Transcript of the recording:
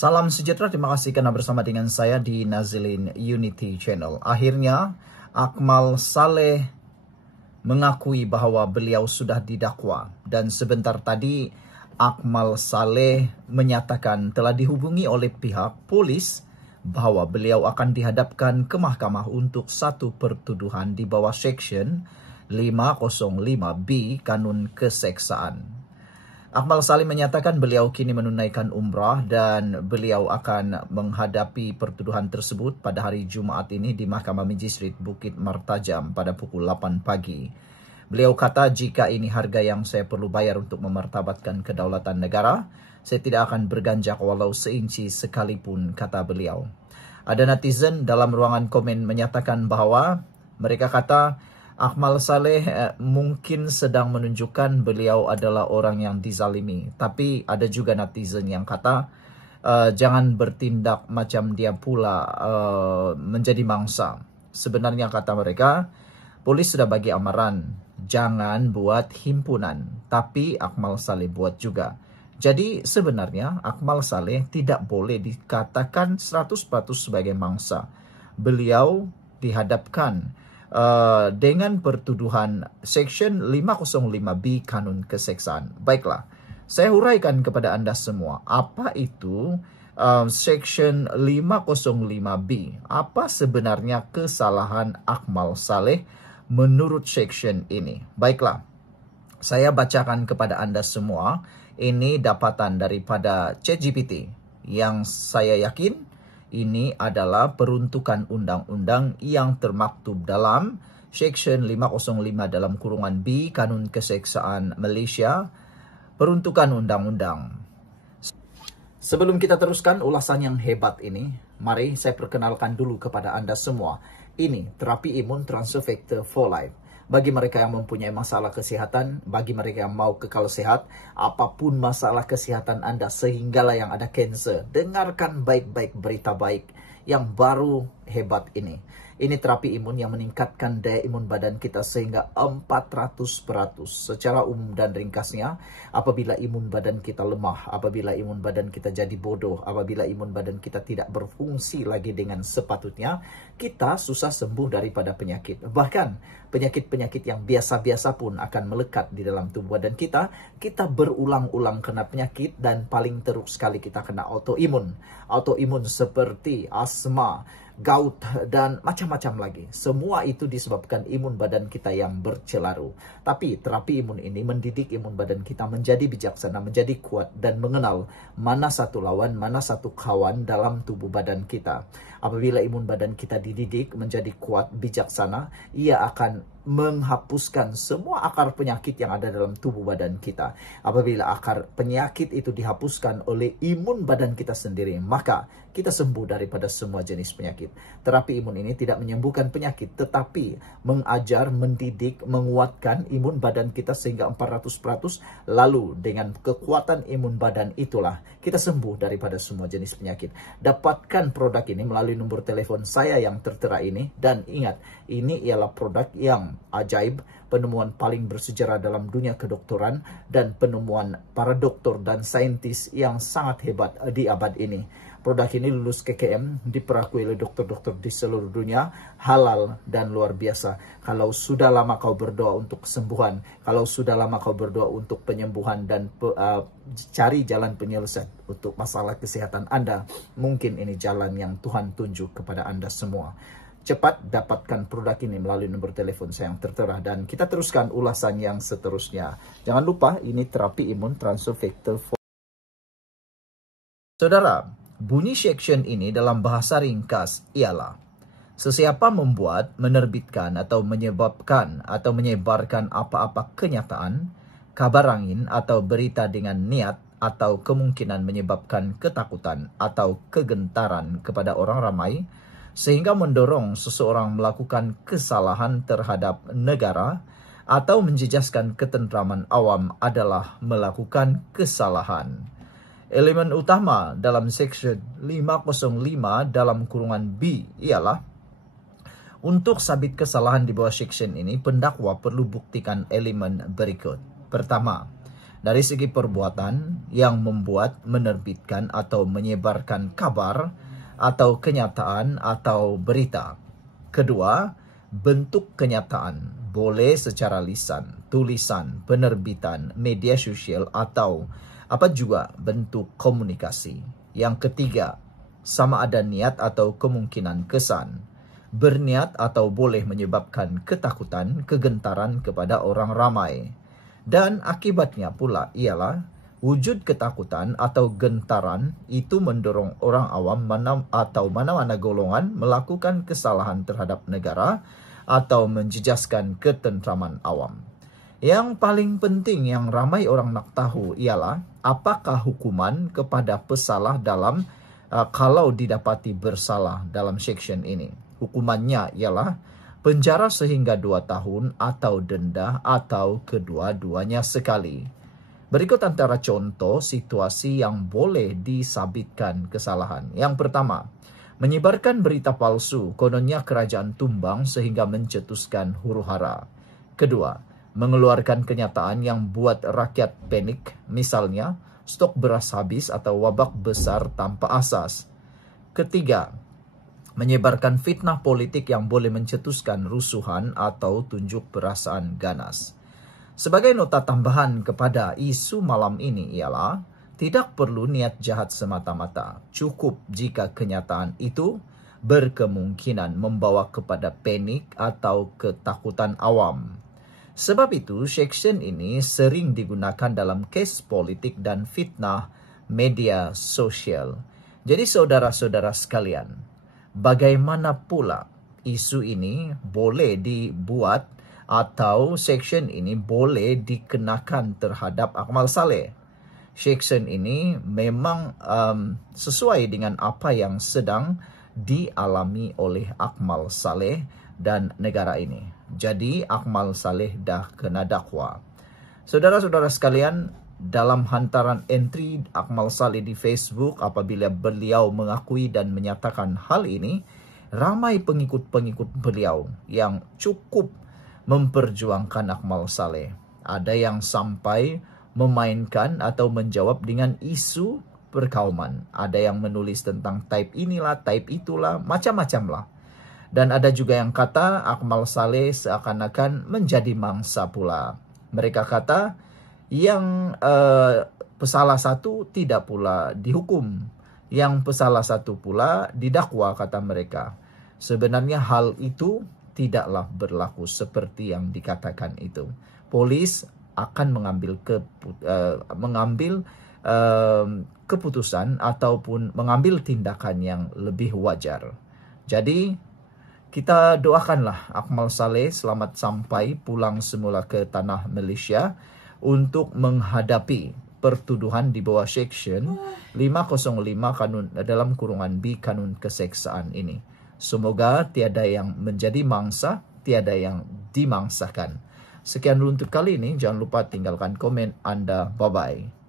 Salam sejahtera, terima kasih karena bersama dengan saya di Nazilin Unity Channel. Akhirnya, Akmal Saleh mengakui bahwa beliau sudah didakwa. Dan sebentar tadi, Akmal Saleh menyatakan telah dihubungi oleh pihak polis bahwa beliau akan dihadapkan ke mahkamah untuk satu pertuduhan di bawah Section 505B Kanun Keseksaan. Akmal Saleh menyatakan beliau kini menunaikan umrah dan beliau akan menghadapi pertuduhan tersebut pada hari Jumaat ini di Mahkamah Magistrate Bukit Martajam pada pukul 8 pagi. Beliau kata, jika ini harga yang saya perlu bayar untuk memartabatkan kedaulatan negara, saya tidak akan berganjak walau seinci sekalipun, kata beliau. Ada netizen dalam ruangan komen menyatakan bahwa mereka kata Akmal Saleh mungkin sedang menunjukkan beliau adalah orang yang dizalimi. Tapi ada juga netizen yang kata jangan bertindak macam dia pula menjadi mangsa. Sebenarnya kata mereka, polis sudah bagi amaran, jangan buat himpunan. Tapi Akmal Saleh buat juga. Jadi sebenarnya Akmal Saleh tidak boleh dikatakan 100% sebagai mangsa. Beliau dihadapkan dengan pertuduhan Section 505B Kanun Keseksaan. Baiklah, saya huraikan kepada Anda semua, apa itu Section 505B? Apa sebenarnya kesalahan Akmal Saleh menurut section ini? Baiklah, saya bacakan kepada Anda semua. Ini dapatan daripada ChatGPT yang saya yakin ini adalah peruntukan undang-undang yang termaktub dalam Section 505 dalam kurungan B Kanun Keseksaan Malaysia, peruntukan undang-undang. Sebelum kita teruskan ulasan yang hebat ini, mari saya perkenalkan dulu kepada Anda semua. Ini terapi imun transfer factor for life. Bagi mereka yang mempunyai masalah kesehatan, bagi mereka yang mau kekal sehat, apapun masalah kesehatan Anda, sehinggalah yang ada kanser, dengarkan baik-baik berita baik yang baru hebat ini. Ini terapi imun yang meningkatkan daya imun badan kita sehingga 400%. Secara umum dan ringkasnya, apabila imun badan kita lemah, apabila imun badan kita jadi bodoh, apabila imun badan kita tidak berfungsi lagi dengan sepatutnya, kita susah sembuh daripada penyakit. Bahkan penyakit-penyakit yang biasa-biasa pun akan melekat di dalam tubuh badan kita. Kita berulang-ulang kena penyakit dan paling teruk sekali kita kena autoimun. Autoimun seperti asma, gout, dan macam-macam lagi. Semua itu disebabkan imun badan kita yang bercelaru. Tapi terapi imun ini mendidik imun badan kita menjadi bijaksana, menjadi kuat, dan mengenal mana satu lawan, mana satu kawan dalam tubuh badan kita. Apabila imun badan kita dididik menjadi kuat, bijaksana, ia akan menghapuskan semua akar penyakit yang ada dalam tubuh badan kita. Apabila akar penyakit itu dihapuskan oleh imun badan kita sendiri, maka kita sembuh daripada semua jenis penyakit. Terapi imun ini tidak menyembuhkan penyakit, tetapi mengajar, mendidik, menguatkan imun badan kita sehingga 400%. Lalu dengan kekuatan imun badan itulah kita sembuh daripada semua jenis penyakit. Dapatkan produk ini melalui nomor telepon saya yang tertera ini. Dan ingat, ini ialah produk yang ajaib, penemuan paling bersejarah dalam dunia kedokteran, dan penemuan para dokter dan saintis yang sangat hebat di abad ini. Produk ini lulus KKM, diperakui oleh dokter-dokter di seluruh dunia, halal dan luar biasa. Kalau sudah lama kau berdoa untuk kesembuhan, kalau sudah lama kau berdoa untuk penyembuhan dan cari jalan penyelesaian untuk masalah kesehatan Anda, mungkin ini jalan yang Tuhan tunjuk kepada Anda semua. Cepat dapatkan produk ini melalui nomor telepon saya yang tertera. Dan kita teruskan ulasan yang seterusnya. Jangan lupa, ini terapi imun transfer factor. Saudara, bunyi section ini dalam bahasa ringkas ialah sesiapa membuat, menerbitkan, atau menyebabkan atau menyebarkan apa-apa kenyataan, kabar angin, atau berita dengan niat atau kemungkinan menyebabkan ketakutan atau kegentaran kepada orang ramai, sehingga mendorong seseorang melakukan kesalahan terhadap negara atau menjejaskan ketentraman awam adalah melakukan kesalahan. Elemen utama dalam Section 505 dalam kurungan B ialah untuk sabit kesalahan di bawah section ini, pendakwa perlu buktikan elemen berikut. Pertama, Dari segi perbuatan yang membuat, menerbitkan atau menyebarkan kabar atau kenyataan atau berita. Kedua, bentuk kenyataan. Boleh secara lisan, tulisan, penerbitan, media sosial atau apa juga bentuk komunikasi. Yang ketiga, sama ada niat atau kemungkinan kesan. Berniat atau boleh menyebabkan ketakutan, kegentaran kepada orang ramai. Dan akibatnya pula ialah wujud ketakutan atau gentaran itu mendorong orang awam atau mana-mana golongan melakukan kesalahan terhadap negara atau menjejaskan ketentraman awam. Yang paling penting yang ramai orang nak tahu ialah apakah hukuman kepada pesalah dalam kalau didapati bersalah dalam section ini. Hukumannya ialah penjara sehingga 2 tahun atau denda atau kedua-duanya sekali. Berikut antara contoh situasi yang boleh disabitkan kesalahan. Yang pertama, menyebarkan berita palsu, kononnya kerajaan tumbang sehingga mencetuskan huru-hara. Kedua, mengeluarkan kenyataan yang buat rakyat panik, misalnya stok beras habis atau wabak besar tanpa asas. Ketiga, menyebarkan fitnah politik yang boleh mencetuskan rusuhan atau tunjuk perasaan ganas. Sebagai nota tambahan kepada isu malam ini ialah tidak perlu niat jahat semata-mata. Cukup jika kenyataan itu berkemungkinan membawa kepada panik atau ketakutan awam. Sebab itu, section ini sering digunakan dalam kes politik dan fitnah media sosial. Jadi saudara-saudara sekalian, bagaimana pula isu ini boleh dibuat atau section ini boleh dikenakan terhadap Akmal Saleh? Section ini memang sesuai dengan apa yang sedang dialami oleh Akmal Saleh dan negara ini. Jadi Akmal Saleh dah kena dakwa. Saudara-saudara sekalian, dalam hantaran entry Akmal Saleh di Facebook apabila beliau mengakui dan menyatakan hal ini, ramai pengikut-pengikut beliau yang cukup memperjuangkan Akmal Saleh. Ada yang sampai memainkan atau menjawab dengan isu perkauman. Ada yang menulis tentang type inilah, type itulah, macam-macam lah. Dan ada juga yang kata Akmal Saleh seakan-akan menjadi mangsa pula. Mereka kata yang pesalah satu tidak pula dihukum, yang pesalah satu pula didakwa, kata mereka. Sebenarnya hal itu tidaklah berlaku seperti yang dikatakan itu. Polis akan mengambil keputusan ataupun mengambil tindakan yang lebih wajar. Jadi kita doakanlah Akmal Saleh selamat sampai pulang semula ke tanah Malaysia untuk menghadapi pertuduhan di bawah section 505 kanun dalam kurungan B kanun keseksaan ini. Semoga tiada yang menjadi mangsa, tiada yang dimangsakan. Sekian dulu untuk kali ini. Jangan lupa tinggalkan komen Anda. Bye-bye.